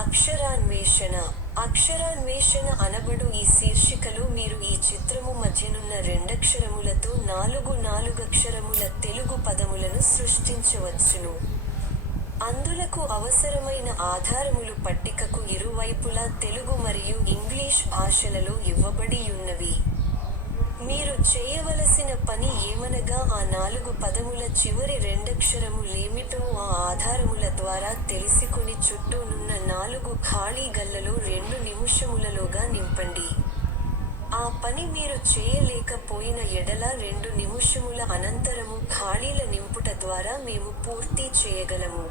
అక్షరాన్వేషణ. అక్షరాన్వేషణ అనబడు ఈ శీర్షికలో మీరు ఈ చిత్రము మధ్యనున్న రెండక్షరములతో నాలుగక్షరముల తెలుగు పదములను సృష్టించవచ్చును. అందులకు అవసరమైన ఆధారములు పట్టికకు ఇరువైపులా తెలుగు మరియు ఇంగ్లీష్ భాషలలో ఇవ్వబడియున్నవి. మీరు చేయవలసిన పని ఏమనగా ఆ 4 పదముల చివరి రెండక్షరము లేమిటో ఆ ఆధారముల ద్వారా తెలిసికొని చుట్టూనున్న 4 ఖాళీ గళ్లలో 2 నిముషములలోగా నింపండి. ఆ పని మీరు చేయలేకపోయిన ఎడల 2 నిముషముల అనంతరము ఖాళీల నింపుట ద్వారా మేము పూర్తి చేయగలము.